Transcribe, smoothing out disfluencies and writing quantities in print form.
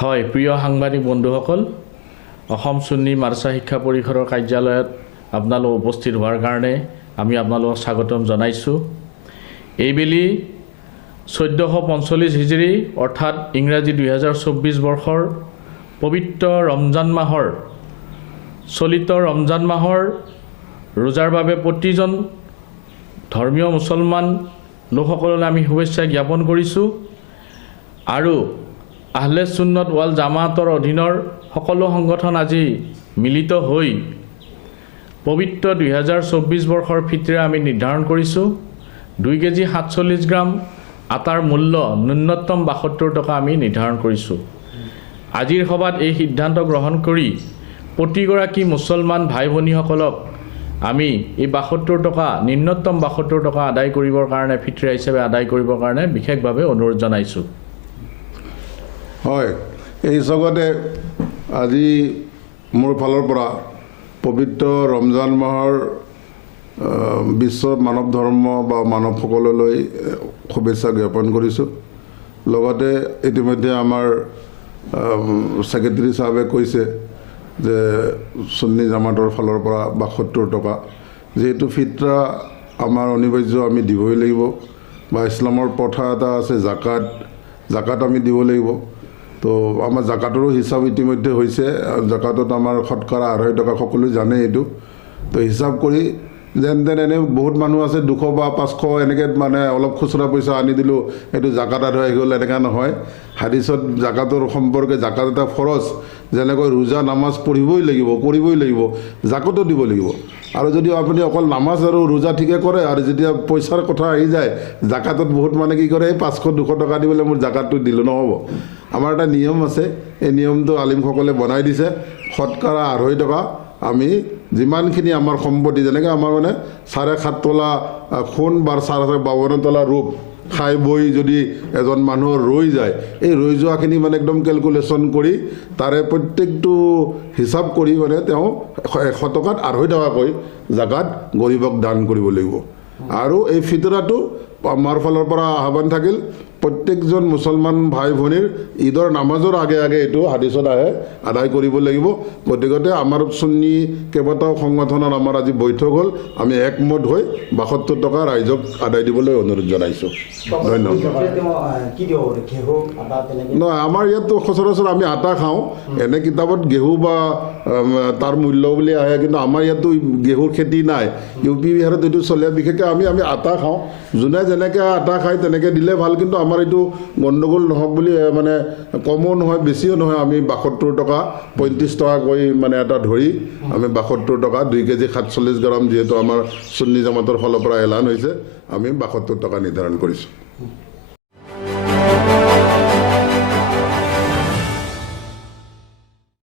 হয়, প্ৰিয় সাংবাদিক বন্ধুসকল, অসম সুন্নী মাদ্ৰাছা শিক্ষা পৰিষদৰ কাৰ্যালয়ত আপোনালোক উপস্থিত হোৱাৰ কাৰণে আমি আপোনালোকক স্বাগতম জনাইছোঁ। এইবেলি 1445 হিজৰী অৰ্থাৎ ইংৰাজী 2024 বৰ্ষৰ পবিত্ৰ ৰমজান মাহৰ চলিত ৰমজান মাহৰ ৰোজাৰ বাবে প্ৰতিজন ধৰ্মীয় মুছলমান লোকসকললৈ আমি শুভেচ্ছা জ্ঞাপন কৰিছোঁ আৰু আহলে সুন্নত ৱাল জামাতৰ অধীনৰ সকলো সংগঠন আজি মিলিত হৈ পবিত্ৰ 2024 বৰ্ষৰ ফিতৰা আমি নিৰ্ধাৰণ কৰিছোঁ। 2 কেজি 47 গ্ৰাম আটাৰ মূল্য ন্যূনতম 72 টকা আমি নিৰ্ধাৰণ কৰিছোঁ। আজিৰ সভাত এই সিদ্ধান্ত গ্ৰহণ কৰি প্ৰতিগৰাকী মুছলমান ভাই ভনীসকলক আমি এই 72 টকা ন্যূনতম 72 টকা আদায় কৰিবৰ কাৰণে ফিতৰা হিচাপে আদায় কৰিবৰ কাৰণে বিশেষভাৱে অনুৰোধ জনাইছোঁ। হয়, এই জগতে আজি মোৰ ফালৰ পৰা পবিত্ৰ ৰমজান মাহৰ বিশ্ব মানৱ ধৰ্ম বা মানৱসকললৈ শুভেচ্ছা জ্ঞাপন কৰিছোঁ। লগতে ইতিমধ্যে আমাৰ ছেক্ৰেটাৰী চাহাবে কৈছে যে সুন্নী জামাতৰ ফালৰ পৰা 72 টকা, যিহেতু ফিতৰা আমাৰ অনিবাৰ্য, আমি দিবই লাগিব, বা ইছলামৰ প্ৰথা এটা আছে জাকাত আমি দিব লাগিব। তো আমাৰ জাকাতৰো হিচাপ ইতিমধ্যে হৈছে। জাকাতত আমাৰ শতকৰা 2.5 টকা, সকলোৱে জানে এইটো। তো হিচাপ কৰি যেন এনে বহুত মানুহ আছে 200 বা 500 এনেকৈ মানে অলপ খুচুৰা পইচা আনি দিলোঁ, এইটো জাকাত আদায় হৈ গ'ল, এনেকুৱা নহয়। হাদিছত জাকাতৰ সম্পৰ্কে জাকাত এটা ফৰজ, যেনেকৈ ৰোজা নামাজ কৰিবই লাগিব, জাকাতো দিব লাগিব। আৰু যদি আপুনি অকল নামাজ আৰু ৰোজা ঠিকে কৰে আৰু যেতিয়া পইচাৰ কথা আহি যায় জাকাতত বহুত মানে কি কৰে, 500-200 টকা দিবলৈ মোৰ জাকাতটো দিলোঁ, নহ'ব। আমাৰ এটা নিয়ম আছে, এই নিয়মটো আলিমসকলে বনাই দিছে। শতকৰা 2.5 টকা আমি যিমানখিনি আমাৰ সম্পত্তি, যেনেকৈ আমাৰ মানে 7.5 তোলা সোণ বা 52 তোলা ৰূপ খাই বৈ যদি এজন মানুহৰ ৰৈ যায়, এই ৰৈ যোৱাখিনি মানে একদম কেলকুলেশ্যন কৰি তাৰে প্ৰত্যেকটো হিচাপ কৰি মানে তেওঁ 100 টকাত 2.5 টকাকৈ জাকাত গৰীবক দান কৰিব লাগিব। আৰু এই ফিতৰাটো আমাৰ ফালৰ পৰা আহ্বান থাকিল, প্ৰত্যেকজন মুছলমান ভাই ভনীৰ ঈদৰ নামাজৰ আগে এইটো হাদিছত আহে, আদায় কৰিব লাগিব। গতিকে আমাৰ সুন্নী কেইবাটাও সংগঠনৰ আমাৰ আজি বৈঠক হ'ল, আমি একমত হৈ 72 টকা ৰাইজক আদায় দিবলৈ অনুৰোধ জনাইছোঁ। ধন্যবাদ। নহয়, আমাৰ ইয়াততো সচৰাচৰ আমি আটা খাওঁ, এনে কিতাপত ঘেঁহু বা তাৰ মূল্য বুলি আহে, কিন্তু আমাৰ ইয়াততো ঘেঁহুৰ খেতি নাই। UP বিহাৰত এইটো চলে, বিশেষকৈ আমি আটা খাওঁ। যোনে যেনেকৈ আটা খায় তেনেকৈ দিলে ভাল, কিন্তু আমাৰ এইটো গণ্ডগোল নহওক বুলি মানে কমো নহয় বেছিও নহয়, আমি 72 টকা 35 টকাকৈ মানে এটা ধৰি আমি 72 টকা 2 কেজি 47 গ্ৰাম যিহেতু আমাৰ সুন্নী জামাতৰ ফালৰ পৰা এলান হৈছে, আমি 72 টকা নিৰ্ধাৰণ কৰিছোঁ।